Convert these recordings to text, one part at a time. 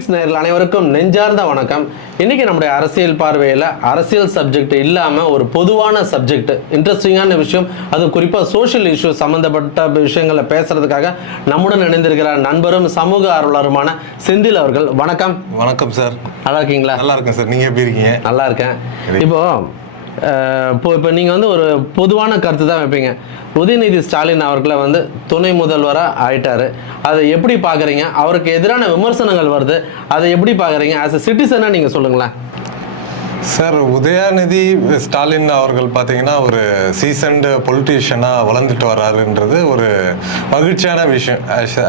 Clicks நேரில் அனைவருக்கும் நெஞ்சார்ந்த வணக்கம். இன்னைக்கு நம்முடைய அரசியல் பார்வையில் அரசியல் சப்ஜெக்ட் இல்லாமல் ஒரு பொதுவான சப்ஜெக்ட் இன்ட்ரெஸ்டிங்கான விஷயம். அது குறிப்பாக சோஷியல் இஷ்யூ சம்மந்தப்பட்ட விஷயங்களை பேசுறதுக்காக நம்முடன் இணைந்திருக்கிற நண்பரும் சமூக ஆர்வலருமான செந்தில் அவர்கள். வணக்கம். வணக்கம் சார். நல்லா இருக்கீங்களா? நல்லா இருக்கேன் சார். நீங்க எப்படி இருக்கீங்க? நல்லா இருக்கேன். இப்போ அஹ், இப்போ இப்போ நீங்கள் வந்து ஒரு பொதுவான கருத்து தான் வைப்பீங்க. உதயநிதி ஸ்டாலின் அவர்களை வந்து துணை முதல்வராக ஆயிட்டார். அதை எப்படி பார்க்குறீங்க அவருக்கு எதிரான விமர்சனங்கள் வருது. அதை எப்படி பார்க்குறீங்க ஆஸ் அ சிட்டிசனாக நீங்கள் சொல்லுங்களேன். சார் உதயாநிதி ஸ்டாலின் அவர்கள் பார்த்தீங்கன்னா ஒரு சீசன்டு பொலிட்டீஷியனாக வளர்ந்துட்டு வர்றாருன்றது ஒரு மகிழ்ச்சியான விஷயம்.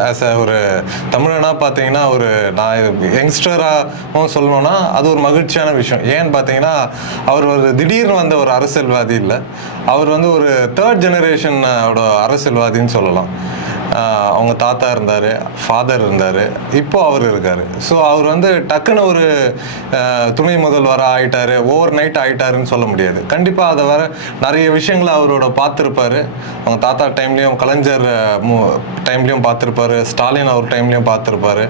ஆஸ் அ ஒரு தமிழனாக பார்த்தீங்கன்னா ஒரு நான் யங்ஸ்டராகவும் சொல்லணும்னா அது ஒரு மகிழ்ச்சியான விஷயம். ஏன்னு பார்த்தீங்கன்னா அவர் ஒரு திடீர்னு வந்த ஒரு அரசியல்வாதி இல்லை. அவர் வந்து ஒரு தேர்ட் ஜெனரேஷனோட அரசியல்வாதின்னு சொல்லலாம். அவங்க தாத்தா இருந்தார் ஃபாதர் இருந்தார் இப்போ அவர் இருக்கார். ஸோ அவர் வந்து டக்குன்னு ஒரு துணை முதல்வராக ஆயிட்டாரு ஓவர் நைட் ஆயிட்டாருன்னு சொல்ல முடியாது. கண்டிப்பாக அதை வர நிறைய விஷயங்களை அவரோட பார்த்துருப்பாரு. அவங்க தாத்தா டைம்லேயும் கலைஞர் டைம்லேயும் பார்த்துருப்பாரு ஸ்டாலின் அவர் டைம்லேயும் பார்த்துருப்பாரு.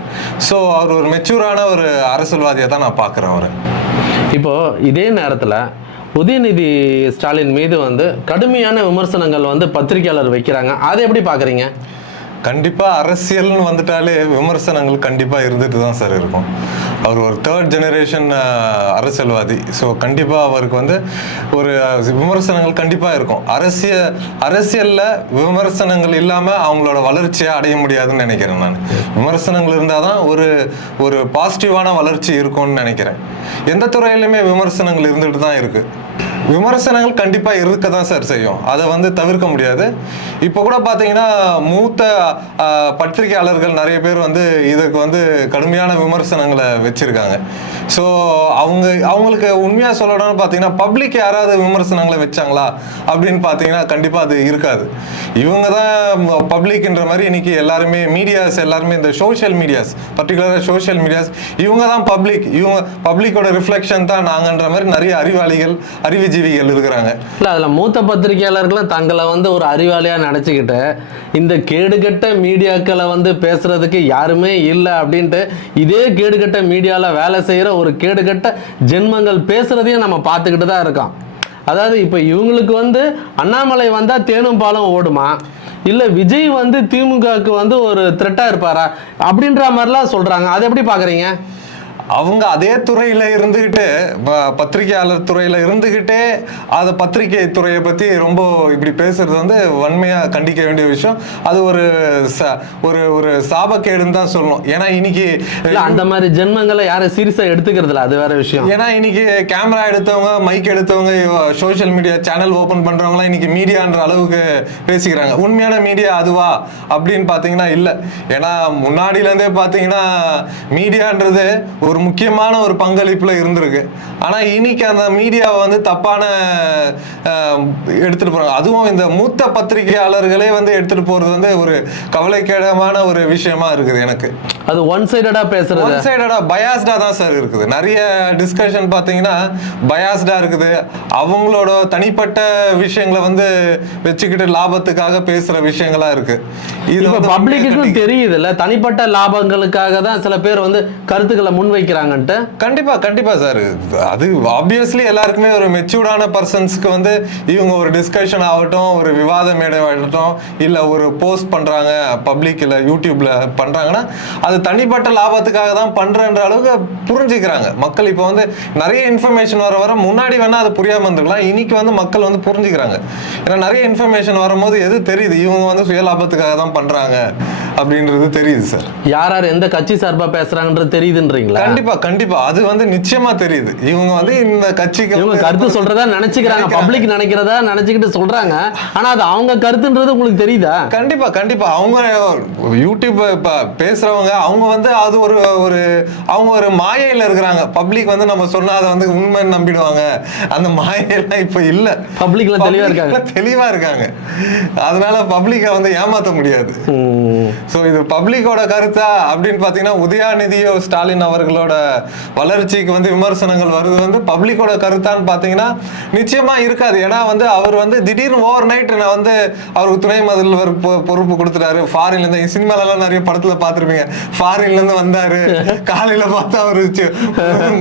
ஸோ அவர் ஒரு மெச்சூரான ஒரு அரசியல்வாதியை தான் நான் பார்க்குறேன் அவர். இப்போ இதே நேரத்தில் உதயநிதி ஸ்டாலின் மீது வந்து கடுமையான விமர்சனங்கள் வந்து பத்திரிகையாளர் வைக்கிறாங்க. அதை எப்படி பார்க்குறீங்க? கண்டிப்பாக அரசியல்னு வந்துட்டாலே விமர்சனங்கள் கண்டிப்பாக இருந்துட்டு தான் சார் இருக்கும். அவர் ஒரு தேர்ட் ஜெனரேஷன் அரசியல்வாதி. ஸோ கண்டிப்பாக அவருக்கு வந்து ஒரு விமர்சனங்கள் கண்டிப்பாக இருக்கும். அரசியல் அரசியலில் விமர்சனங்கள் இல்லாமல் அவங்களோட வளர்ச்சியை அடைய முடியாதுன்னு நினைக்கிறேன் நான். விமர்சனங்கள் இருந்தால் தான் ஒரு ஒரு பாசிட்டிவான வளர்ச்சி இருக்கும்னு நினைக்கிறேன். எந்த துறையிலுமே விமர்சனங்கள் இருந்துட்டு தான் இருக்குது விமர்சனங்கள் கண்டிப்பாக இருக்க தான் சார் செய்யும். அதை வந்து தவிர்க்க முடியாது. இப்போ கூட பார்த்தீங்கன்னா மூத்த பத்திரிகையாளர்கள் நிறைய பேர் வந்து இதுக்கு வந்து கடுமையான விமர்சனங்களை வச்சுருக்காங்க. ஸோ அவங்க அவங்களுக்கு உண்மையாக சொல்லணும்னு பார்த்தீங்கன்னா பப்ளிக் யாராவது விமர்சனங்களை வச்சாங்களா? அப்படின்னு பார்த்தீங்கன்னா கண்டிப்பாக அது இருக்காது. இவங்க தான் பப்ளிக்ன்ற மாதிரி இன்னைக்கு எல்லாருமே மீடியாஸ் எல்லாருமே இந்த சோஷியல் மீடியாஸ் பர்டிகுலராக சோஷியல் மீடியாஸ் இவங்க தான் பப்ளிக் இவங்க பப்ளிக்கோட ரிஃப்ளெக்ஷன் தான் நாங்கன்ற மாதிரி நிறைய அறிவாளிகள் புத்திஜீவிகள் இருக்கிறாங்க இல்லை அதில் மூத்த பத்திரிகையாளர்களும் தங்களை வந்து ஒரு அறிவாளியாக நினச்சிக்கிட்டு இந்த கேடுகட்ட மீடியாக்களை வந்து பேசுறதுக்கு யாருமே இல்லை அப்படின்ட்டு இதே கேடுகட்ட மீடியாவில் வேலை செய்கிற ஒரு கேடுகட்ட ஜென்மங்கள் பேசுறதையும் நம்ம பார்த்துக்கிட்டு தான் இருக்கோம். அதாவது இப்போ இவங்களுக்கு வந்து அண்ணாமலை வந்தால் தேனும் பாலும் ஓடுமா? இல்லை விஜய் வந்து திமுகவுக்கு வந்து ஒரு த்ரெட்டாக இருப்பாரா? அப்படின்ற மாதிரிலாம் சொல்கிறாங்க அதை எப்படி பார்க்குறீங்க? அவங்க அதே துறையில இருந்துகிட்டு ப- பத்திரிகையாளர் துறையில இருந்துகிட்டே அதை பத்திரிகை துறையை பத்தி ரொம்ப இப்படி பேசுறது வந்து வன்மையா கண்டிக்க வேண்டிய விஷயம். அது ஒரு ஒரு ஒரு சாபக்கேடுன்னு தான் சொல்லணும். ஏன்னா இன்னைக்கு அந்த மாதிரி ஜென்மங்களை யாரும் சீரியஸாக எடுத்துக்கிறது இல்ல அது வேற விஷயம். ஏன்னா இன்னைக்கு கேமரா எடுத்தவங்க மைக் எடுத்தவங்க சோஷியல் மீடியா சேனல் ஓபன் பண்றவங்கலாம் இன்னைக்கு மீடியான்ற அளவுக்கு பேசிக்கிறாங்க. உண்மையான மீடியா அதுவா? அப்படின்னு பாத்தீங்கன்னா இல்ல. ஏன்னா முன்னாடில இருந்தே பாத்தீங்கன்னா மீடியான்றது ஒரு முக்கியமான ஒரு பங்களிப்புல இருந்திருக்கு. ஆனா இன்னைக்கு அந்த மீடியாவை வந்து தப்பான அஹ், எடுத்துட்டு போறாங்க. அதுவும் இந்த மூத்த பத்திரிகையாளர்களே வந்து எடுத்துட்டு போறது வந்து ஒரு கவலைக்கிடமான ஒரு விஷயமா இருக்குது எனக்கு. அது ஒன் சைடடா பேசுறது. ஒன் சைடடா பயாஸ்டா தான் சார் இருக்குது. நிறைய டிஸ்கஷன் பார்த்தீங்கன்னா பயாஸ்டா இருக்குது. அவங்களோட தனிப்பட்ட விஷயங்களை வந்து வச்சுக்கிட்டு லாபத்துக்காக பேசுற விஷயங்களா இருக்கு. இது பப்ளிக்குக்கும் தெரியுது இல்ல தனிப்பட்ட லாபங்களுக்காக தான் சில பேர் வந்து கருத்துக்களை முன்வைக்கிறாங்கன்ட்டு கண்டிப்பா கண்டிப்பா சார். அது ஆப்வியஸ்லி எல்லாருக்குமே ஒரு மெச்சூர்டான பர்சன்ஸ்க்கு வந்து இவங்க ஒரு டிஸ்கஷன் ஆகட்டும் ஒரு விவாத மேடை ஆகட்டும் இல்ல ஒரு போஸ்ட் பண்றாங்க பப்ளிக்ல யூடியூப்ல பண்றாங்கன்னா அது தனிப்பட்ட லாபத்துக்காக தான் பண்றன்ற அளவுக்கு புரிஞ்சுக்கிறாங்க. மக்கள் இப்போ வந்து நிறைய இன்ஃபர்மேஷன் வர வர முன்னாடி வேணா அது புரியாம இருந்திருக்கலாம் இன்னைக்கு வந்து மக்கள் வந்து புரிஞ்சுக்கிறாங்க. ஏன்னா நிறைய இன்ஃபர்மேஷன் வரும்போது எது தெரியுது? இவங்க வந்து சுய லாபத்துக்காக தான் பண்றாங்க அப்படின்றது தெரியுது சார். யார் யார் எந்த கட்சி சார்பா பேசுறாங்கன்றது தெரியுதுன்றீங்களா? கண்டிப்பா கண்டிப்பா. அது வந்து நிச்சயமா தெரியுது. இவங்க வந்து இந்த கட்சிக்கு இவங்க கருத்து சொல்றதா நினைச்சுக்கிறாங்க. பப்ளிக் நினைக்கிறதா நினைச்சுக்கிட்டு சொல்றாங்க. ஆனா அது அவங்க கருத்துன்றது உங்களுக்கு தெரியுதா? கண்டிப்பா கண்டிப்பா. அவங்க யூடியூப் இப்ப பேசுறவங்க அவங்க வந்து அது ஒரு ஒரு அவங்க ஒரு மாயையில இருக்கிறாங்க. பப்ளிக் வந்து நம்ம சொன்னா அதை வந்து உண்மை நம்பிடுவாங்க. அந்த மாயையெல்லாம் இப்ப இல்ல. பப்ளிக்ல தெளிவா இருக்காங்க. தெளிவா இருக்காங்க. அதனால பப்ளிக்கை வந்து ஏமாத்த முடியாது. ஸோ இது பப்ளிக்கோட கருத்தா அப்படின்னு பார்த்தீங்கன்னா உதயாநிதியோ ஸ்டாலின் அவர்களோட அவங்களோட வளர்ச்சிக்கு வந்து விமர்சனங்கள் வருது. வந்து பப்ளிக்கோட கருத்தான்னு பார்த்தீங்கன்னா நிச்சயமா இருக்காது. ஏன்னா வந்து அவர் வந்து திடீர்னு ஓவர் நைட் நான் வந்து அவருக்கு துணை முதல்வர் பொ- பொறுப்பு கொடுத்துட்டாரு. ஃபாரின்ல இருந்து சினிமாலெல்லாம் நிறைய படத்துல பார்த்திருப்பீங்க ஃபாரின்ல இருந்து வந்தாரு. காலையில பார்த்தா அவர்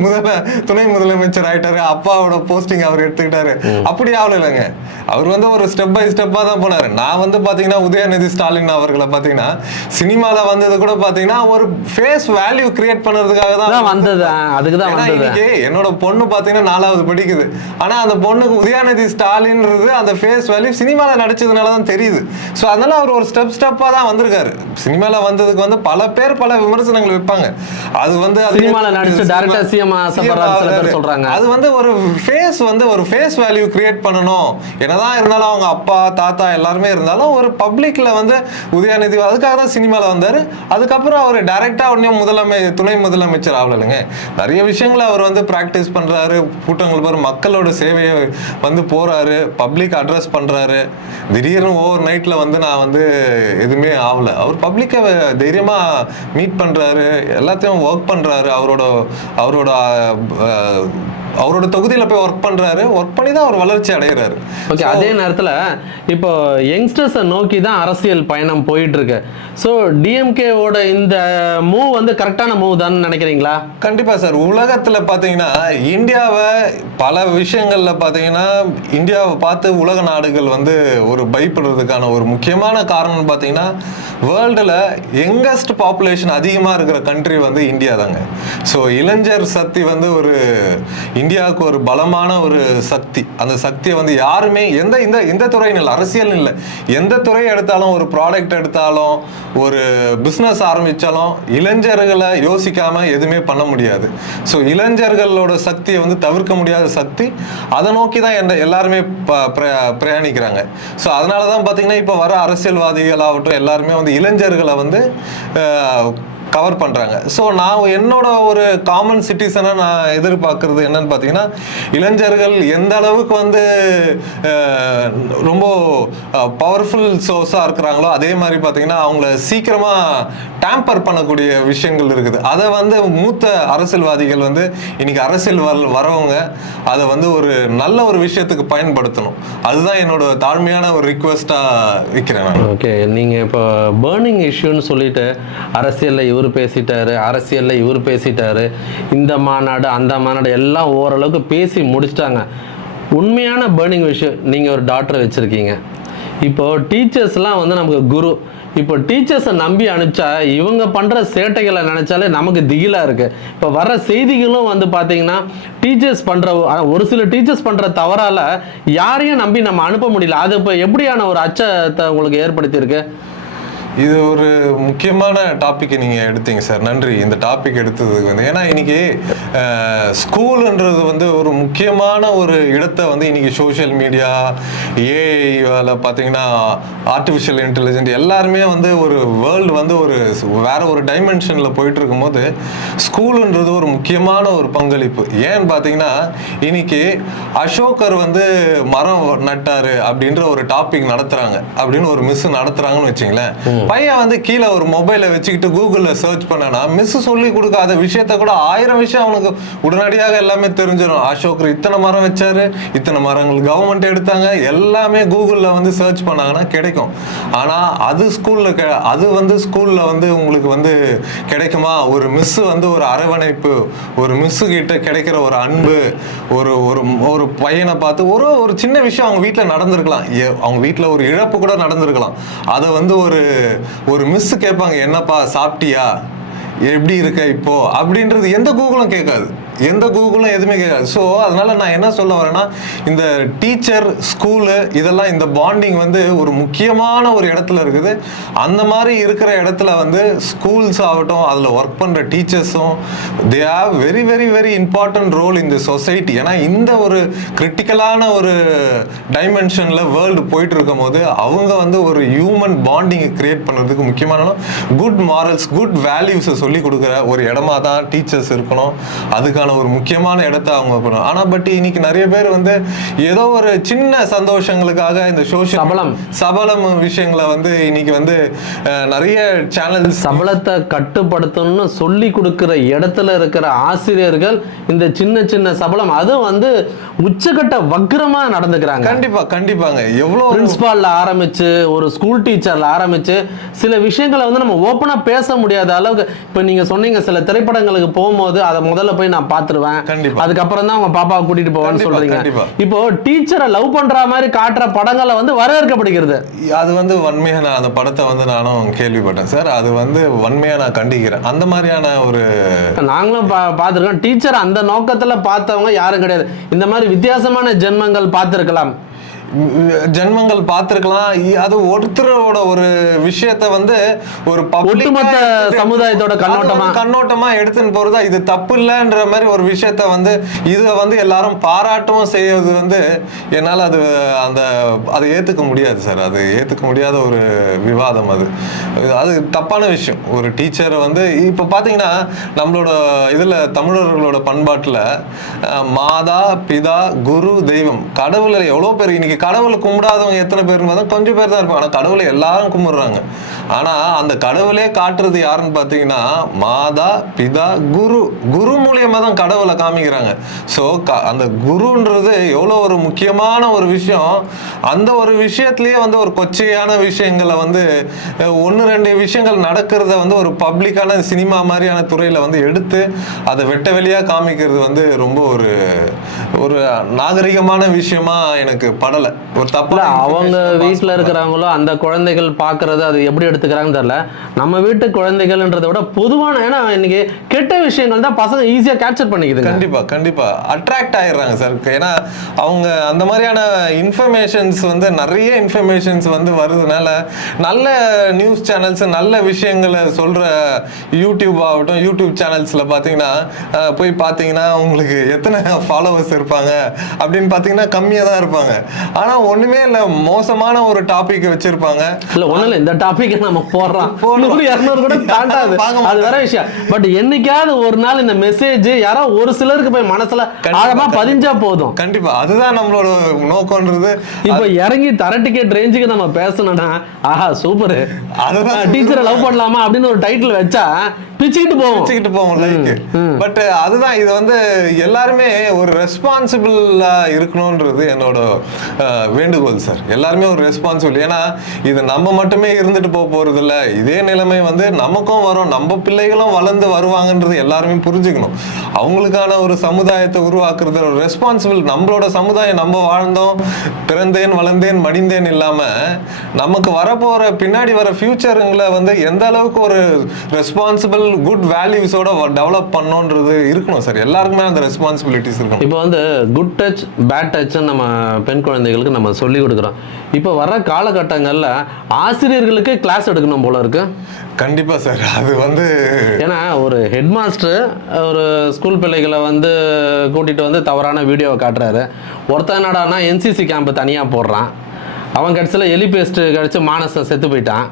முதல துணை முதலமைச்சர் ஆயிட்டாரு. அப்பாவோட போஸ்டிங் அவர் எடுத்துக்கிட்டாரு. அப்படி ஆகல இல்லைங்க. அவர் வந்து ஒரு ஸ்டெப் பை ஸ்டெப்பா தான் போனாரு. நான் வந்து பாத்தீங்கன்னா உதயநிதி ஸ்டாலின் அவர்களை பாத்தீங்கன்னா சினிமால வந்தது கூட பாத்தீங்கன்னா ஒரு ஃபேஸ் வேல்யூ கிரியேட் பண்றதுக்காக தான் தான் வந்தது. அதுக்கு தான் வந்தது. என்னோட பொண்ணு பாத்தீங்கன்னா நாலாவது படிக்குது. ஆனா அந்த பொண்ணுக்கு உதயாநிதி ஸ்டாலின்றது அந்த ஃபேஸ் வேல்யூ சினிமால நடிச்சதுனால தான் தெரியுது. சோ அதனால அவர் ஒரு ஸ்டெப் ஸ்டெப்பா தான் வந்திருக்காரு. சினிமால வந்ததுக்கு வந்து பல பேர் பல விமர்சனங்கள் வைப்பாங்க. அது வந்து அது சினிமால நடிச்சு சில பேர் சொல்றாங்க. அது வந்து ஒரு ஃபேஸ் வந்து ஒரு ஃபேஸ் வேல்யூ கிரியேட் பண்ணணும். என்னதான் இருந்தாலும் அவங்க அப்பா தாத்தா எல்லாருமே இருந்தாலும் ஒரு பப்ளிக்ல வந்து உதயாநிதி அதுக்காக தான் சினிமால வந்தாரு. அதுக்கப்புறம் அவர் டைரக்டா உடனே முதலமை துணை முதலமைச்சர் ஆகலைங்க நிறைய விஷயங்களை அவர் வந்து ப்ராக்டிஸ் பண்ணுறாரு கூட்டங்கள் பாரு மக்களோட சேவையை வந்து போகிறாரு பப்ளிக் அட்ரஸ் பண்ணுறாரு திடீர்னு ஓவர் நைட்டில் வந்து நான் வந்து எதுவுமே ஆகலை. அவர் பப்ளிக்கை தைரியமாக மீட் பண்ணுறாரு எல்லாத்தையும் ஒர்க் பண்ணுறாரு அவரோட அவரோட அவரோட தொகுதியில போய் ஒர்க் பண்றாரு. ஒர்க் பண்ணி தான் அவர் வளர்ச்சி அடைகிறாரு. ஓகே அதே நேரத்தில் இப்போ யங்ஸ்டர்ஸை நோக்கி தான் அரசியல் பயணம் போயிட்டு இருக்கு ஸோ டிஎம்கேவோட இந்த மூவ் வந்து கரெக்டான மூவ் தான் நினைக்கிறீங்களா? கண்டிப்பா சார் உலகத்துல பாத்தீங்கன்னா இந்தியாவை பல விஷயங்கள்ல பாத்தீங்கன்னா இந்தியாவை பார்த்து உலக நாடுகள் வந்து ஒரு பயப்படுறதுக்கான ஒரு முக்கியமான காரணம் பாத்தீங்கன்னா வேர்ல்டுல யங்கஸ்ட் பாப்புலேஷன் அதிகமா இருக்கிற கண்ட்ரி வந்து இந்தியா தாங்க ஸோ இளைஞர் சக்தி வந்து ஒரு இந்தியாவுக்கு ஒரு பலமான ஒரு சக்தி. அந்த சக்தியை வந்து யாருமே எந்த இந்த இந்த துறையின் இல்லை அரசியல் இல்லை. எந்த துறை எடுத்தாலும் ஒரு ப்ராடக்ட் எடுத்தாலும் ஒரு பிஸ்னஸ் ஆரம்பித்தாலும் இளைஞர்களை யோசிக்காம எதுவுமே பண்ண முடியாது. ஸோ இளைஞர்களோட சக்தியை வந்து தவிர்க்க முடியாத சக்தி அதை நோக்கி தான் என்ன எல்லாருமே ப- பிர- பிரயாணிக்கிறாங்க. ஸோ அதனால தான் பார்த்தீங்கன்னா இப்போ வர அரசியல்வாதிகள் ஆகட்டும் எல்லாருமே வந்து இளைஞர்களை வந்து கவர் பண்ணுறாங்க ஸோ நான் என்னோட ஒரு காமன் சிட்டிசனை நான் எதிர்பார்க்கறது என்னன்னு பார்த்தீங்கன்னா இளைஞர்கள் எந்த அளவுக்கு வந்து ரொம்ப பவர்ஃபுல் சோர்ஸாக இருக்கிறாங்களோ அதே மாதிரி பார்த்தீங்கன்னா அவங்கள சீக்கிரமாக டேம்பர் பண்ணக்கூடிய விஷயங்கள் இருக்குது. அதை வந்து மூத்த அரசியல்வாதிகள் வந்து இன்னைக்கு அரசியல் வர வரவங்க அதை வந்து ஒரு நல்ல ஒரு விஷயத்துக்கு பயன்படுத்தணும். அதுதான் என்னோட தாழ்மையான ஒரு ரிக்வெஸ்ட்டாக வைக்கிறேன் நான். ஓகே நீங்கள் இப்போ பேர்னிங் இஷ்யூன்னு சொல்லிட்டு அரசியலில் இவர் பேசிட்டாரு அரசியலில் இவர் பேசிட்டாரு இந்த மாநாடு அந்த மாநாடு எல்லாம் ஓரளவுக்கு பேசி முடிச்சிட்டாங்க. உண்மையான பேர்னிங் விஷயம் நீங்கள் ஒரு டாக்டர் வச்சுருக்கீங்க. இப்போ டீச்சர்ஸ்லாம் வந்து நமக்கு குரு. இப்போ டீச்சர்ஸை நம்பி அனுப்பிச்சா இவங்க பண்ணுற சேட்டைகளை நினச்சாலே நமக்கு திகிலாக இருக்குது இப்போ வர செய்திகளும் வந்து பார்த்தீங்கன்னா டீச்சர்ஸ் பண்ணுற ஒரு சில டீச்சர்ஸ் பண்ணுற தவறால் யாரையும் நம்பி நம்ம அனுப்ப முடியல. அது இப்போ எப்படியான ஒரு அச்சத்தை உங்களுக்கு ஏற்படுத்தியிருக்கு? இது ஒரு முக்கியமான டாபிக் நீங்க எடுத்தீங்க சார் நன்றி. இந்த டாபிக் எடுத்ததுக்கு வந்து ஏன்னா இன்னைக்கு ஸ்கூலுன்றது வந்து ஒரு முக்கியமான ஒரு இடத்தை வந்து இன்னைக்கு சோஷியல் மீடியா ஏஐல பார்த்தீங்கன்னா ஆர்டிஃபிஷியல் இன்டெலிஜென்ட் எல்லாருமே வந்து ஒரு வேர்ல்டு வந்து ஒரு வேற ஒரு டைமென்ஷனில் போயிட்டு இருக்கும்போது ஸ்கூலுன்றது ஒரு முக்கியமான ஒரு பங்களிப்பு. ஏன்னு பார்த்தீங்கன்னா இன்னைக்கு அசோகர் வந்து மரம் நட்டாரு அப்படின்ற ஒரு டாபிக் நடத்துறாங்க அப்படின்னு ஒரு மிஸ் நடத்துறாங்கன்னு வச்சுங்களேன். பையன் வந்து கீழே ஒரு மொபைலை வச்சுக்கிட்டு கூகுளில் சர்ச் பண்ணனா மிஸ் சொல்லி கொடுக்காத விஷயத்த கூட ஆயிரம் விஷயம் அவனுக்கு உடனடியாக எல்லாமே தெரிஞ்சிடும். அசோகர் இத்தனை மரம் வச்சாரு இத்தனை மரங்கள் கவர்மெண்ட் எடுத்தாங்க எல்லாமே கூகுளில் வந்து சர்ச் பண்ணாங்கன்னா கிடைக்கும். ஆனால் அது ஸ்கூல்ல அது வந்து ஸ்கூலில் வந்து உங்களுக்கு வந்து கிடைக்குமா? ஒரு மிஸ் வந்து ஒரு அரவணைப்பு ஒரு மிஸ்ஸு கிட்ட கிடைக்கிற ஒரு அன்பு ஒரு ஒரு ஒரு பையனை பார்த்து ஒரு ஒரு சின்ன விஷயம் அவங்க வீட்டில் நடந்திருக்கலாம். அவங்க வீட்டில் ஒரு இழப்பு கூட நடந்திருக்கலாம். அதை வந்து ஒரு ஒரு மிஸ் கேட்பாங்க என்னப்பா சாப்பிட்டியா? எப்படி இருக்க இப்போ? அப்படின்றது எந்த கூகுளும் கேட்காது. எந்த கூகுளும் எதுவுமே கேட்காது. ஸோ அதனால நான் என்ன சொல்ல வரேன்னா இந்த டீச்சர் ஸ்கூலு இதெல்லாம் இந்த பாண்டிங் வந்து ஒரு முக்கியமான ஒரு இடத்துல இருக்குது. அந்த மாதிரி இருக்கிற இடத்துல வந்து ஸ்கூல்ஸ் ஆகட்டும் அதில் ஒர்க் பண்ணுற டீச்சர்ஸும் they have very very very important role இந்த சொசைட்டி ஏன்னா இந்த ஒரு கிரிட்டிக்கலான ஒரு டைமென்ஷனில் வேர்ல்டு போயிட்டு இருக்கும் போது அவங்க வந்து ஒரு ஹியூமன் பாண்டிங்கை கிரியேட் பண்ணுறதுக்கு முக்கியமான குட் மாரல்ஸ் குட் வேல்யூஸை சொல்லி கொடுக்குற ஒரு இடமா தான் டீச்சர்ஸ் இருக்கணும். அதுக்கான அதுக்கான ஒரு முக்கியமான இடத்த அவங்க பண்ணுவாங்க ஆனா பட் இன்னைக்கு நிறைய பேர் வந்து ஏதோ ஒரு சின்ன சந்தோஷங்களுக்காக இந்த சோஷியல் சபலம். சபலம் விஷயங்களை வந்து இன்னைக்கு வந்து நிறைய சேனல்ஸ் சபலத்தை கட்டுப்படுத்தணும்னு சொல்லி கொடுக்கிற இடத்துல இருக்கிற ஆசிரியர்கள் இந்த சின்ன சின்ன சபலம் அதுவும் வந்து உச்சக்கட்ட வக்ரமா நடந்துக்கிறாங்க. கண்டிப்பா கண்டிப்பாங்க. எவ்வளவு பிரின்சிபால்ல ஆரம்பிச்சு ஒரு ஸ்கூல் டீச்சர்ல ஆரம்பிச்சு சில விஷயங்களை வந்து நம்ம ஓப்பனா பேச முடியாத அளவுக்கு இப்ப நீங்க சொன்னீங்க சில திரைப்படங்களுக்கு போகும்போது அதை முதல்ல போய் நான் பாத்துருவேன் கண்டிப்பா. அதுக்கப்புறம் தான் அவங்க பாப்பாவை கூட்டிட்டு போவேன்னு சொல்றீங்க. இப்போ டீச்சரை லவ் பண்ற மாதிரி காட்டுற படங்களை வந்து வரவேற்கப்படுகிறது. அது வந்து வன்மையா நான் அந்த படத்தை வந்து நானும் கேள்விப்பட்டேன். சார் அது வந்து வன்மையா நான் கண்டிக்கிறேன். அந்த மாதிரியான ஒரு நாங்களும் பார்த்துருக்கோம் டீச்சர் அந்த நோக்கத்துல பார்த்தவங்க யாரும் கிடையாது. இந்த மாதிரி வித்தியாசமான ஜென்மங்கள் பார்த்துருக்கலாம். ஜென்மங்கள் பார்த்திருக்கலாம். அது ஒருத்தரோட ஒரு விஷயத்த வந்து ஒரு ஒட்டுமொத்த சமுதாயத்தோட கண்ணோட்டமா. கண்ணோட்டமா எடுத்துன்னு போறதா இது தப்பு இல்லைன்ற மாதிரி ஒரு விஷயத்த வந்து இதை வந்து எல்லாரும் பாராட்டவும் செய்யறது வந்து என்னால் அது அந்த அதை ஏத்துக்க முடியாது சார். அது ஏத்துக்க முடியாத ஒரு விவாதம் அது. அது தப்பான விஷயம். ஒரு டீச்சரை வந்து இப்போ பார்த்தீங்கன்னா நம்மளோட இதில் தமிழர்களோட பண்பாட்டில் மாதா பிதா குரு தெய்வம். கடவுளை எவ்வளோ பேர் இன்னைக்கு கடவுளை கும்பிடாதவங்க எத்தனை பேர் பார்த்தா கொஞ்சம் பேர் தான் இருப்பாங்க. ஆனால் கடவுளை எல்லாரும் கும்பிடுறாங்க. ஆனால் அந்த கடவுளே காட்டுறது யாருன்னு பார்த்தீங்கன்னா மாதா பிதா குரு. குரு மூலியமா தான் கடவுளை காமிக்கிறாங்க. ஸோ அந்த குருன்றது எவ்வளோ ஒரு முக்கியமான ஒரு விஷயம். அந்த ஒரு விஷயத்துலயே வந்து ஒரு கொச்சையான விஷயங்களை வந்து ஒன்று ரெண்டு விஷயங்கள் நடக்கிறத வந்து ஒரு பப்ளிக்கான சினிமா மாதிரியான துறையில் வந்து எடுத்து அதை வெட்ட வெளியாக காமிக்கிறது வந்து ரொம்ப ஒரு ஒரு நாகரிகமான விஷயமா எனக்கு படலை. ஒரு தப்பான அவங்க வீட்டில் இருக்கிறவங்களோ அந்த குழந்தைகள் பார்க்கறது அது எப்படி எடுத்துக்கிறாங்கன்னு தெரியல. நம்ம வீட்டு குழந்தைகள்ன்றதை விட பொதுவான ஏன்னா இன்னைக்கு கெட்ட விஷயங்கள் தான் பசங்க ஈஸியா கேப்சர் பண்ணிக்குதுங்க. கண்டிப்பா கண்டிப்பா. அட்ராக்ட் ஆயிடுறாங்க சார் ஏன்னா அவங்க அந்த மாதிரியான இன்ஃபர்மேஷன்ஸ் வந்து நிறைய இன்ஃபர்மேஷன்ஸ் வந்து வருதுனால நல்ல நியூஸ் சேனல்ஸ் நல்ல விஷயங்களை சொல்ற யூடியூப் ஆகட்டும் யூடியூப் சேனல்ஸ்ல பாத்தீங்கன்னா போய் பாத்தீங்கன்னா உங்களுக்கு எத்தனை ஃபாலோவர்ஸ் இருப்பாங்க அப்படின்னு பாத்தீங்கன்னா கம்மியா தான் இருப்பாங்க. ஆனா ஒண்ணுமே இல்ல மோசமான ஒரு டாபிக் வச்சிருப்பாங்க. இல்ல ஒண்ணும் இல்ல இந்த டாபிக் நம்ம போடுறோம். நூறு இரநூறு கூட தாண்டாது. அது வேற விஷயம். பட் என்னைக்காவது ஒரு நாள் இந்த மெசேஜ் யாரோ ஒரு சிலருக்கு போய் மனசுல ஆழமா. பதிஞ்சா போதும். கண்டிப்பா. அதுதான் நம்மளோட நோக்கம்ன்றது. இப்ப இறங்கி தர டிக்கெட் ரேஞ்சுக்கு நம்ம பேசணும்னா ஆஹா சூப்பர் அதுதான் டீச்சரை லவ் பண்ணலாமா அப்படின்னு ஒரு டைட்டில் வச்சா பிச்சுக்கிட்டு போவோம். வச்சுக்கிட்டு போவோம் லைக் பட் அதுதான் இது வந்து எல்லாருமே ஒரு ரெஸ்பான்சிபிளா இருக்கணும்ன்றது என்னோட வேண்டுகோள் சார் எல்லாருமே ஒரு ரெஸ்பான்சிபிள் ஏன்னா இது நம்ம மட்டுமே இருந்துட்டு போக போறது இல்ல இதே நிலைமை வந்து நமக்கும் வரும். நம்ம பிள்ளைகளும் வளர்ந்து வருவாங்கன்றது எல்லாருமே புரிஞ்சுக்கணும். அவங்களுக்கான ஒரு சமுதாயத்தை உருவாக்குறது ஒரு ரெஸ்பான்சிபிள் நம்மளோட சமுதாயம் நம்ம வாழ்ந்தோம் பிறந்தேன் வளர்ந்தேன் மடிந்தேன் இல்லாம நமக்கு வரப்போற பின்னாடி வர ஃபியூச்சருங்களை வந்து எந்த அளவுக்கு ஒரு ரெஸ்பான்சிபிள் குட் வேல்யூஸோட டெவலப் பண்ணோன்றது இருக்கணும் சார் எல்லாருக்குமே அந்த ரெஸ்பான்சிபிலிட்டிஸ் இருக்கணும். இப்போ வந்து குட் டச் பேட் டச்னு நம்ம பெண் குழந்தைகளுக்கு நம்ம சொல்லி கொடுக்குறோம். இப்போ வர காலகட்டங்களில் ஆசிரியர்களுக்கு கிளாஸ் எடுக்கணும் போல இருக்கு. கண்டிப்பா சார் அது வந்து ஏன்னா ஒரு ஹெட் மாஸ்டர் ஒரு ஸ்கூல் பிள்ளைகளை வந்து கூட்டிட்டு வந்து தவறான வீடியோவை காட்டுறாரு. ஒருத்தன் என்னடான்னா என்சிசி கேம்ப் தனியாக போடுறான். அவன் கடைசியில் எலி பேஸ்ட் கடிச்சு மானசன் செத்து போயிட்டான்.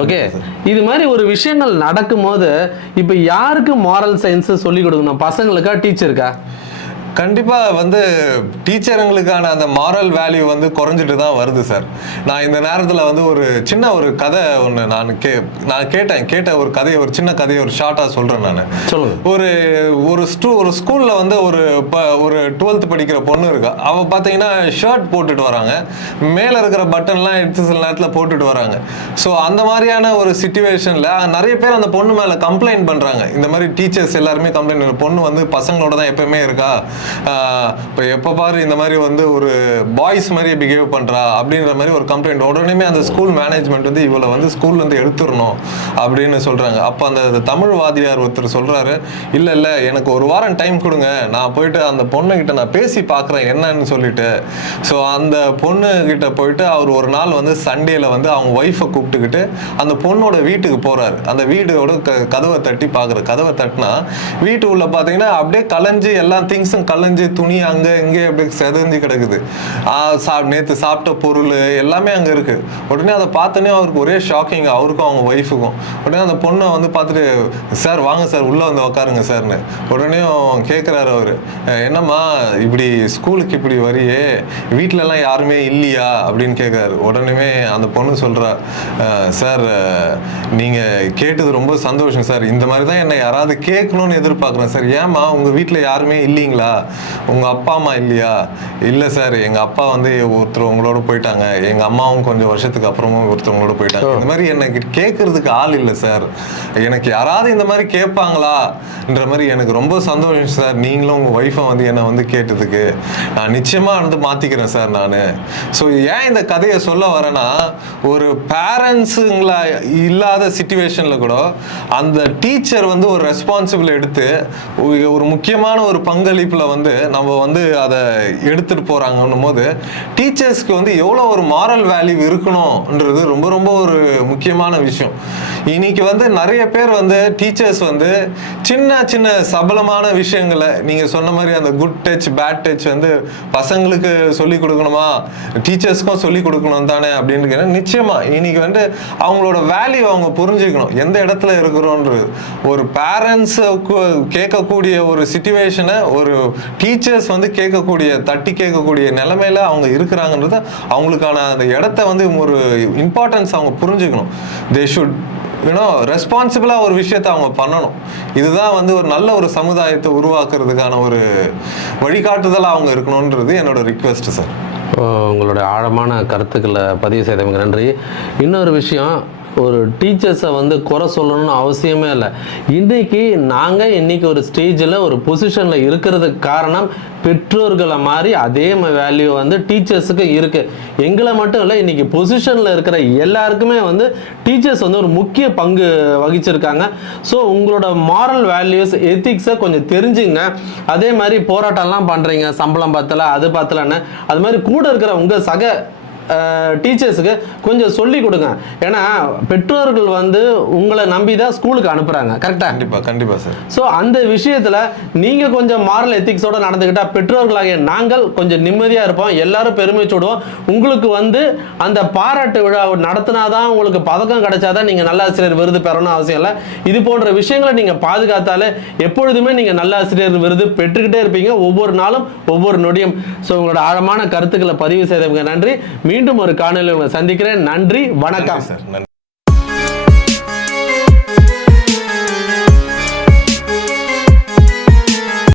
ஓகே இது மாதிரி ஒரு விஷயங்கள் நடக்கும்போது இப்போ யாருக்கு மாரல் சயின்ஸ் சொல்லிக் கொடுக்கணும்? பசங்களுக்கா டீச்சருக்கா கண்டிப்பா வந்து டீச்சருங்களுக்கான அந்த மாரல் வேல்யூ வந்து குறைஞ்சிட்டு தான் வருது சார் நான் இந்த நேரத்துல வந்து ஒரு சின்ன ஒரு கதை ஒன்று நான் கே நான் கேட்டேன். கேட்ட ஒரு கதையை ஒரு சின்ன கதையை ஒரு ஷார்ட்டாக சொல்றேன் நான். ஒரு ஒரு ஸ்டூ ஒரு ஸ்கூல்ல வந்து ஒரு ப ஒரு டுவெல்த் படிக்கிற பொண்ணு இருக்கா. அவ பார்த்தீங்கன்னா ஷர்ட் போட்டுட்டு வராங்க. மேல இருக்கிற பட்டன்லாம் எடுத்து சில நேரத்தில் போட்டுட்டு வராங்க. ஸோ அந்த மாதிரியான ஒரு சுச்சுவேஷன்ல நிறைய பேர் அந்த பொண்ணு மேல கம்ப்ளைண்ட் பண்றாங்க. இந்த மாதிரி டீச்சர்ஸ் எல்லாருமே கம்ப்ளைண்ட் பொண்ணு வந்து பசங்களோட தான் எப்பயுமே இருக்கா? இப்போ எப்போ பாரு இந்த மாதிரி வந்து ஒரு பாய்ஸ் மாதிரி பிஹேவ் பண்றா அப்படின்ற மாதிரி ஒரு கம்ப்ளைண்ட் உடனே அந்த ஸ்கூல் மேனேஜ்மெண்ட் வந்து இவளை வந்து ஸ்கூல்ல இருந்து எடுத்துடணும் அப்படின்னு சொல்றாங்க. அப்போ அந்த தமிழ் வாதியார் ஒருத்தர் சொல்றாரு இல்லை இல்லை எனக்கு ஒரு வாரம் டைம் கொடுங்க. நான் போயிட்டு அந்த பொண்ணுக்கிட்ட நான் பேசி பார்க்குறேன் என்னன்னு சொல்லிட்டு. ஸோ அந்த பொண்ணு கிட்ட போயிட்டு அவர் ஒரு நாள் வந்து சண்டேல வந்து அவங்க ஒய்ஃபை கூப்பிட்டுக்கிட்டு அந்த பொண்ணோட வீட்டுக்கு போகிறாரு அந்த வீடோட க கதவை தட்டி பார்க்குற கதவை தட்டினா வீட்டு உள்ள பார்த்தீங்கன்னா அப்படியே கலைஞ்சு எல்லா திங்ஸும் கலைஞ்சு துணி அங்கே இங்கே அப்படி செதஞ்சு கிடக்குது. சா நேற்று சாப்பிட்ட பொருள் எல்லாமே அங்கே இருக்குது உடனே அதை பார்த்தோன்னே அவருக்கு ஒரே ஷாக்கிங் அவருக்கும் அவங்க ஒய்ஃபுக்கும் உடனே அந்த பொண்ணை வந்து பார்த்துட்டு சார் வாங்க சார் உள்ளே வந்து உட்காருங்க சார்னு. உடனே கேட்குறாரு அவர். என்னம்மா இப்படி ஸ்கூலுக்கு இப்படி வரியே? வீட்டிலலாம் யாருமே இல்லையா? அப்படின்னு கேட்குறாரு உடனே அந்த பொண்ணு சொல்கிறா சார் நீங்கள் கேட்டது ரொம்ப சந்தோஷம் சார். இந்த மாதிரி தான் என்னை யாராவது கேட்கணும்னு எதிர்பார்க்குறேன் சார். ஏம்மா உங்கள் வீட்டில் யாருமே இல்லைங்களா? உங்க அப்பா அம்மா இல்லையா? இல்ல சார் எங்க அப்பா வந்து ஒருத்தர் உங்களோட போயிட்டாங்க. எங்க அம்மாவும் கொஞ்சம் வருஷத்துக்கு அப்புறமும் ஒருத்தவங்களோட போயிட்டாங்க. இந்த மாதிரி எனக்கு கேட்கறதுக்கு ஆள் இல்லை சார் எனக்கு யாராவது இந்த மாதிரி கேட்பாங்களான்ற மாதிரி எனக்கு ரொம்ப சந்தோஷம் சார் நீங்களும் உங்க ஒய்ஃபை வந்து என்னை வந்து கேட்டதுக்கு நான் நிச்சயமா வந்து மாத்திக்கிறேன் சார் நான். ஸோ ஏன் இந்த கதையை சொல்ல வரேன்னா ஒரு பேரண்ட்ஸுங்களா இல்லாத சுச்சுவேஷன்ல கூட அந்த டீச்சர் வந்து ஒரு ரெஸ்பான்சிபிள் எடுத்து ஒரு- ஒரு முக்கியமான ஒரு பங்களிப்புல வந்து நம்ம வந்து அதை எடுத்துட்டு போறாங்கன்னும் போது டீச்சர்ஸ்க்கு வந்து எவ்வளோ ஒரு மாரல் வேல்யூ இருக்கணும்ன்றது ரொம்ப ரொம்ப ஒரு முக்கியமான விஷயம். இன்னைக்கு வந்து நிறைய பேர் வந்து டீச்சர்ஸ் வந்து சின்ன சின்ன சபலமான விஷயங்களை நீங்கள் சொன்ன மாதிரி அந்த குட் டச் பேட் டச் வந்து பசங்களுக்கு சொல்லிக் கொடுக்கணுமா? டீச்சர்ஸ்க்கும் சொல்லிக் கொடுக்கணும் தானே அப்படின்னு கேட்டா, நிச்சயமா. இன்னைக்கு வந்து அவங்களோட வேல்யூ அவங்க புரிஞ்சுக்கணும். எந்த இடத்துல இருக்கிறோன்றது. ஒரு பேரண்ட்ஸ் கேட்கக்கூடிய ஒரு சுச்சுவேஷனை ஒரு டீச்சர்ஸ் வந்து கேட்கக்கூடிய தட்டி கேட்கக்கூடிய நிலைமையில அவங்க இருக்கிறாங்கன்றத அவங்களுக்கான அந்த இடத்த வந்து ஒரு இம்பார்ட்டன்ஸ் அவங்க புரிஞ்சுக்கணும். தே ஷுட் யூனோ ரெஸ்பான்சிபிளாக ஒரு விஷயத்தை அவங்க பண்ணணும். இதுதான் வந்து ஒரு நல்ல ஒரு சமுதாயத்தை உருவாக்குறதுக்கான ஒரு வழிகாட்டுதலாக அவங்க இருக்கணுன்றது என்னோட ரிக்வெஸ்ட் சார் உங்களோட ஆழமான கருத்துக்களை பதிவு செய்தவங்க நன்றி. இன்னொரு விஷயம் ஒரு டீச்சர்ஸை வந்து குறை சொல்லணும்னு அவசியமே இல்லை. இன்றைக்கி நாங்கள் இன்றைக்கி ஒரு ஸ்டேஜில் ஒரு பொசிஷனில் இருக்கிறதுக்கு காரணம் பெற்றோர்களை மாதிரி அதே வேல்யூ வந்து டீச்சர்ஸுக்கு இருக்குது எங்களை மட்டும் இல்லை இன்றைக்கி பொசிஷனில் இருக்கிற எல்லாருக்குமே வந்து டீச்சர்ஸ் வந்து ஒரு முக்கிய பங்கு வகிச்சிருக்காங்க. ஸோ உங்களோட மாரல் வேல்யூஸ் எத்திக்ஸை கொஞ்சம் தெரிஞ்சுங்க. அதே மாதிரி போராட்டம்லாம் பண்ணுறீங்க சம்பளம் பார்த்தல அது பார்த்தலன்னு அது மாதிரி கூட இருக்கிற உங்கள் சக டீச்சர்ஸுக்கு கொஞ்சம் சொல்லி கொடுங்க. ஏன்னா பெற்றோர்கள் வந்து உங்களை நம்பி தான் ஸ்கூலுக்கு அனுப்புகிறாங்க கரெக்டாக கண்டிப்பா கண்டிப்பா சார் ஸோ அந்த விஷயத்தில் நீங்கள் கொஞ்சம் மாரல் எத்திக்ஸோட நடந்துக்கிட்டால் பெற்றோர்களாகிய நாங்கள் கொஞ்சம் நிம்மதியாக இருப்போம். எல்லாரும் பெருமை சொல்லுவோம் உங்களுக்கு வந்து அந்த பாராட்டு விழா நடத்தினாதான் உங்களுக்கு பதக்கம் கிடைச்சாதான் நீங்கள் நல்லாசிரியர் விருது பெறணும் அவசியம் இல்லை. இது போன்ற விஷயங்களை நீங்கள் பாதுகாத்தாலே எப்பொழுதுமே நீங்கள் நல்லாசிரியர் விருது பெற்றுக்கிட்டே இருப்பீங்க. ஒவ்வொரு நாளும் ஒவ்வொரு நொடியும். ஸோ உங்களோட ஆழமான கருத்துக்களை பதிவு செய்தவங்க நன்றி. மீண்டும் ஒரு காணொலி உங்களை சந்திக்கிறேன். நன்றி வணக்கம். சார். நன்றி.